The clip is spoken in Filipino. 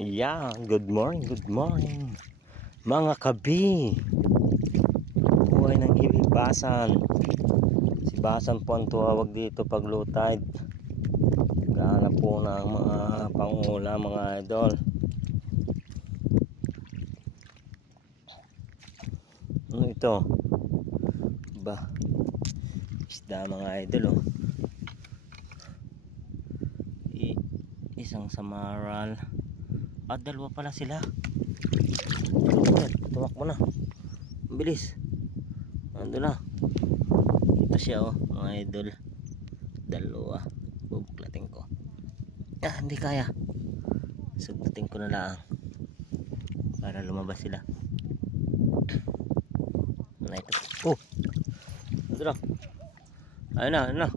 Yeah, good morning mga kabi. Buhay ng ibibasan. Si Basan po ang tuwawag dito pag low tide. Gahanap po ng mga pangula mga idol. Ano ito? Ba? Isda mga idol oh. Isang samaral. Dalawa pala sila. Tumakbo na. Bilis. Ando na. Ito siya oh, mga idol. Dalawa. Bubuklatin ko. Hindi kaya. Sugdutin ko na lang para lumabas sila. Ano ito? Oh. Ito na. Ayun na.